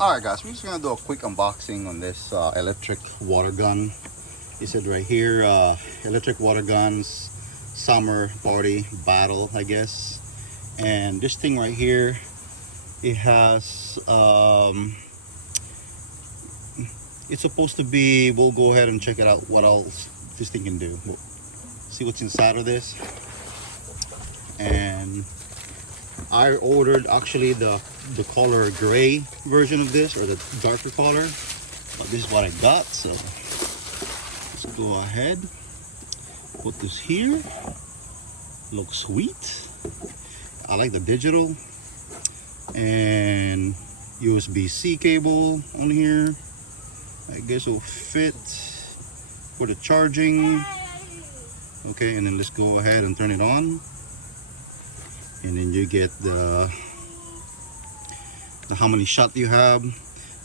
Alright guys, we're just gonna do a quick unboxing on this electric water gun. It said right here, electric water guns summer party battle, I guess. And this thing right here, it has it's supposed to be, we'll go ahead and check it out what else this thing can do. We'll see what's inside of this. And I ordered actually the color gray version of this, or the darker color, but this is what I got. So let's go ahead, put this here. Looks sweet. I like the digital, and USB-C cable on here. I guess will fit for the charging. Okay, and then let's go ahead and turn it on. And then you get the how many shots you have,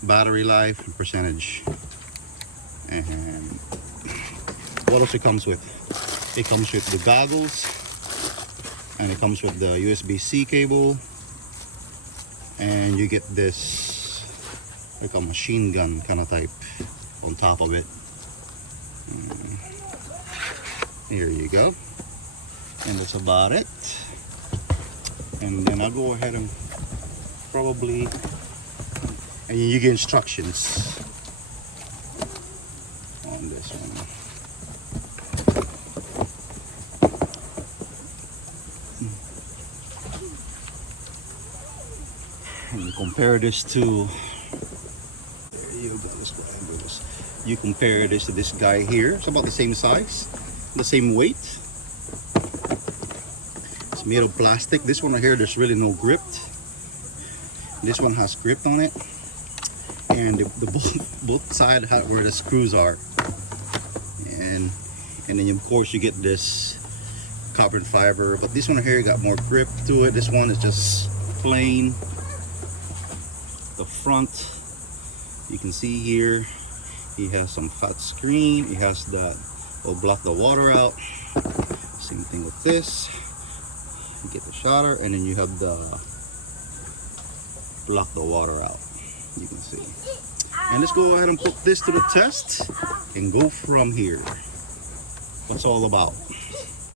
battery life, and percentage. And what else it comes with? It comes with the goggles, and it comes with the USB-C cable, and you get this like a machine gun kind of type on top of it. Here you go, and that's about it. And then I'll go ahead and probably, and you get instructions on this one. And you compare this to, there you go, you compare this to this guy here. It's about the same size, the same weight. It's made of plastic. This one right here, there's really no grip. This one has grip on it, and the both sides where the screws are, and then of course you get this carbon fiber, but this one here got more grip to it. This one is just plain. The front, you can see here, he has some fat screen. It has that will block the water out. Same thing with this. You get the shutter, and then you have the block the water out. You can see. And let's go ahead and put this to the test and go from here. What's all about.